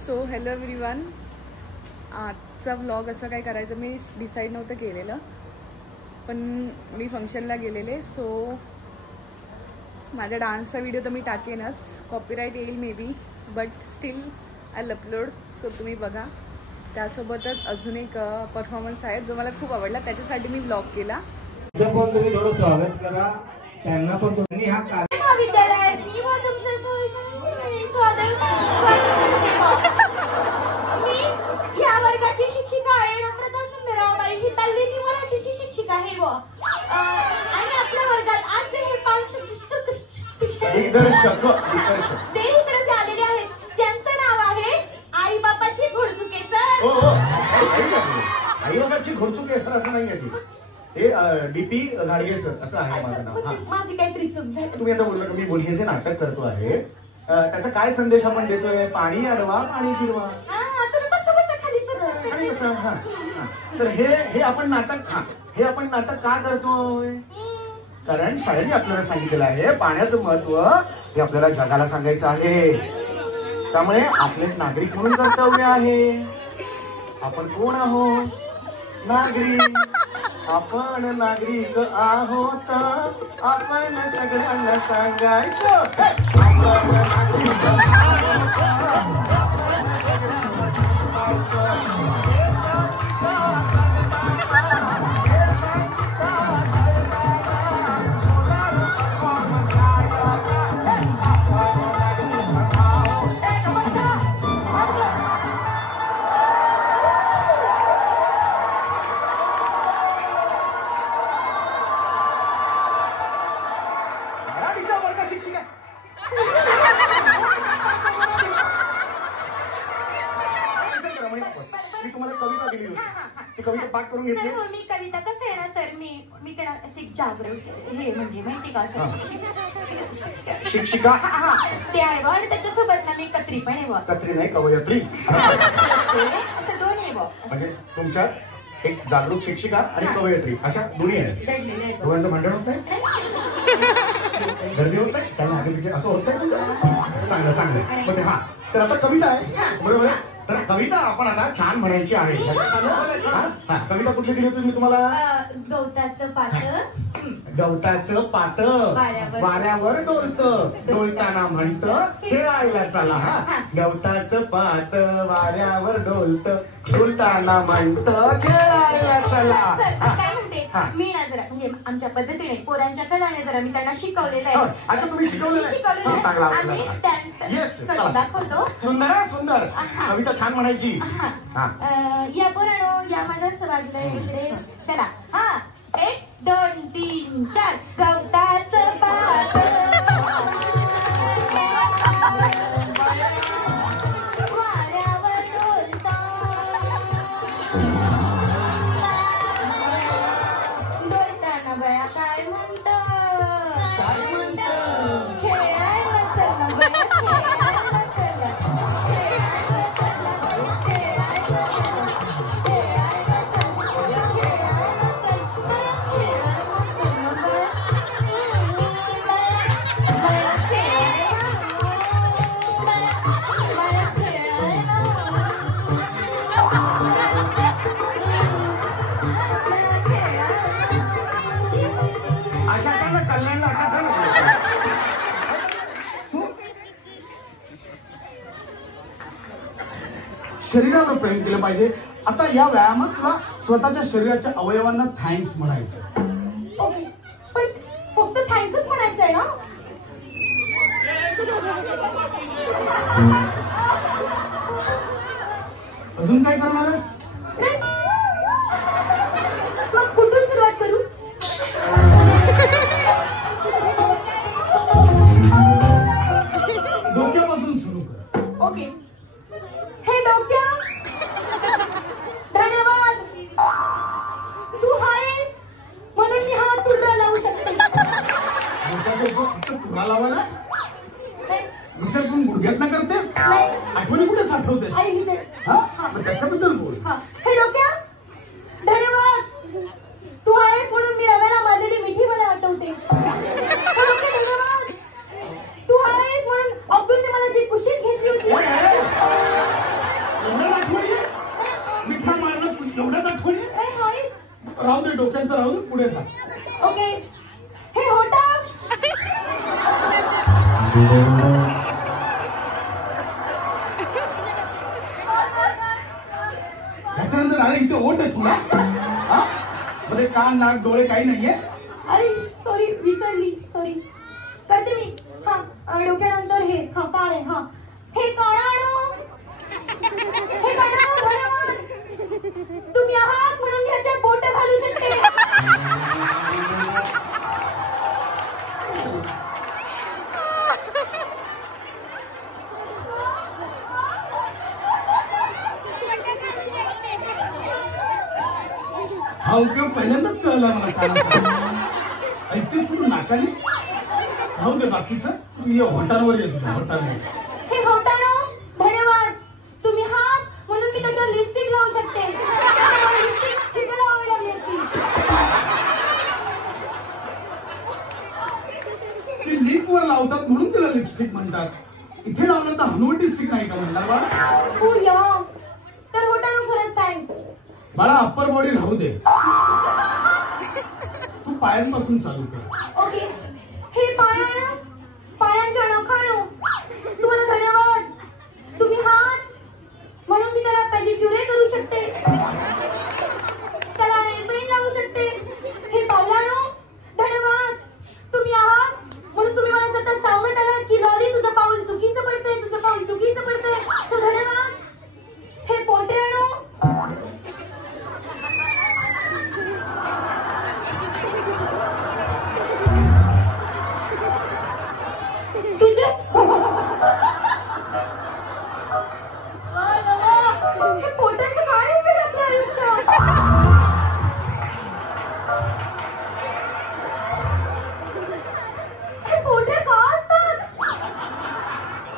So hello everyone, आजचा vlog असं काय करायचं मी डिसाईड नव्हतं केलेलं, पण मी फंक्शनला गेलेले. सो माझ्या डान्सचा व्हिडिओ तर मी टाकेनच, कॉपीराईट येईल may be, but still I upload. So तुम्ही बघा. त्यासोबतच अजून एक परफॉर्मन्स आहे जो मला खूप आवडला, त्याच्यासाठी मी व्लॉग केला. तुम्ही थोडं स्वागत करा त्यांना पण. तुम्ही हा या वर्गाची शिक्षिका आहे नम्रता सुंदराबाई. ही तालमी मराठीची शिक्षिका आहे व आणि आपल्या वर्गात आज हे दिग्दर्शक ते इकडे आलेले आहेत. त्यांचं नाव आहे आई बापाची घोडचुके सर. आई बाबाची घोडचुके सर असं नाही आहे, ते डीपी घाडगे सर असं आहे माझं नाव. माझी काहीतरी चूक झाली. तुम्ही आता बोलला मी बोलण्याचे नाटक करतो आहे, त्याचा काय संदेश आपण देतोय? पाणी अडवा पाणी फिरवा. तर हे आपण नाटक का करतोय? कारण शाळेने आपल्याला सांगितलेलं आहे पाण्याचं महत्व हे आपल्याला जगाला सांगायचं आहे. त्यामुळे आपले नागरिक म्हणून कर्तव्य आहे. आपण कोण आहोत? नागरिक. आपण नागरिक आहोत. आपण सगळ्यांना सांगायचं आपण नागरिक कविता पाठ करून घेतली. मी कविता कसं आहे ना सर, मी जागृत हे म्हणजे माहिती का शिक्षिका ते आहे आणि त्याच्यासोबत ना मी कत्री पण आहे. कत्री नाही, कवयत्री. असं दोन्ही आहे म्हणजे तुमच्या एक जागरूक शिक्षिका आणि कवयत्री अशा दोन्ही आहेत. दोघांचं भांडण होत नाही, गर्दी होत नाही, त्यांना आगे असं होत नाही. चांगलं पण हा तर आता कविता आहे बरोबर आहे. तर कविता आपण आता छान म्हणायची आहे. कविता कुठली दिली होती मी तुम्हाला? गवताचं पाट वाऱ्यावर डोलत डोलताना म्हणत खेळायला चला. गवताचं पाट वाऱ्यावर डोलत डोलताना म्हणत खेळायला चला. काय म्हणते मी ना जरा म्हणजे आमच्या पद्धतीने पोरांच्या कलाने जरा मी त्यांना शिकवलेलं आहे. अच्छा तुम्ही शिकवलेलं आम्ही दाखवतो. सुंदर कविता छान म्हणायची. या पोरानो या मला वाजलंय इकडे चला. हा 1 2 3 4 गवताचं पाट वाऱ्यावर डोलतं डोलताना बया काय म्हणतं खेळायला चला बया शरीरावर प्रेम केलं पाहिजे. आता या व्यायामात तुला स्वतःच्या शरीराच्या अवयवांना थँक्स म्हणायचं. पण फक्त थँक्सच म्हणायचं आहे ना? अजून काय करणारच? कुठून सुरुवात करू? डोक्यापासून सुरू कर. ओके. हे डोक्या धन्यवाद. तू आहेस म्हणून मी हा तुला लावू शकते. तुला लावायला विचार करून गुडघ्यात करतेस? आठवणी कुठे साठवतेस? त्याच्याबद्दल बोल. हे डोक्या धन्यवाद. तू आहेस म्हणून मी रव्याला मारलेली मिठी मला आठवते. धन्यवाद. तू आहेस म्हणून अब्दुलने मला जी कुशीत घेतली होती डोक्यांचं राहू दे, पुढे जा. ओके. हे होता त्याच्यानंतर अरे इथे ओट आहे तुला, मध्ये कान नाक डोळे काही नाहीये. अरे सॉरी विसरली, सॉरी. करते मी. हा डोक्यानंतर हे कान आहे. हा हे कानाणं, हे कानाणं धन्यवाद. तुम्ही आहात म्हणून मी ह्याच्यात बोट घालू शकते. हा उपयोग पहिल्यांदाच कळला मला कानाचा. ऐकतेस तू नाकाने? राहू दे बाकीचं, तू ये होटांवर ये. तुझ्या होटांवर हे होताना धन्यवाद. तुम्ही आहात म्हणून मी त्याच्यावर लिपस्टिक लावू शकते. लिपस्टिक शिकायला आवडली असती. ते लिप वर लावतात म्हणून तिला लिपस्टिक म्हणतात. इथे लावलं तर हनुवटी स्टिक नाही का म्हणणार बाळा? हो या. तर होताना खरंच थँक्स. बाळा अप्पर बॉडी राहू दे, तू पायांपासून चालू कर. ओके. हे पायानं, पायांच्या नखानं तुम्हाला धन्यवाद. तुम्ही आहात म्हणून मी त्याला पेडिक्युअर करू शकते. त्याला नेलपेंट लावू शकते. हे पावलानं धन्यवाद. तुम्ही आहात म्हणून तुम्ही मला सतत सांगत आलात की लॉली तुझं पाऊल चुकीचं पडतंय, तुझं पाऊल चुकीचं पडतंय. सो धन्यवाद. हे पोटऱ्यानं तुझे हे पोटाचं काय उपयोग आपल्या आयुष्यात? हे पोटे का असतात?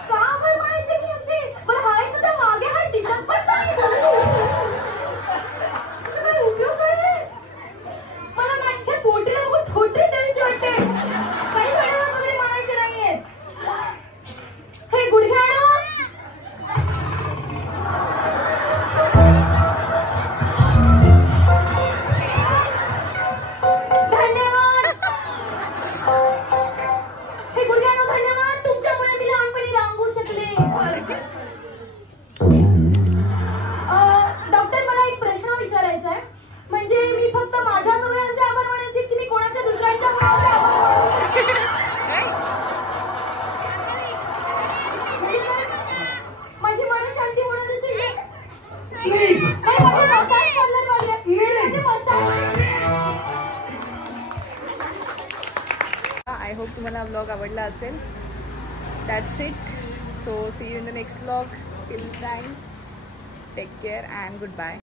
का बरं म्हणायचे की आमचे? बरं हाय तुझ्या मागे हाय दिसत पण नाही. काय उपयोग आहे? मला माझ्या पोटेला बघून छोटे द्यायचे वाटते. काही धन्यवाद वगैरे म्हणायचे नाहीये. हे गुडघ्यानं धन्यवाद. हे गुडघ्यानं धन्यवाद. तुमच्यामुळे मी लहानपणी रांगू शकले. डॉक्टर मला एक प्रश्न विचारायचा आहे. म्हणजे मी फक्त माझ्या मुलांचे आभार मानायचे की मी कोणाच्या दुसऱ्यांच्या मुलांचे आभार मानायचे? माझी मनशांती होणार असेल. नाही माझे मसाज पार्लर वाले मसाज. आय होप तुम्हाला ब्लॉग आवडला असेल. That's it. So see you in the next blog. Till time take care and good bye.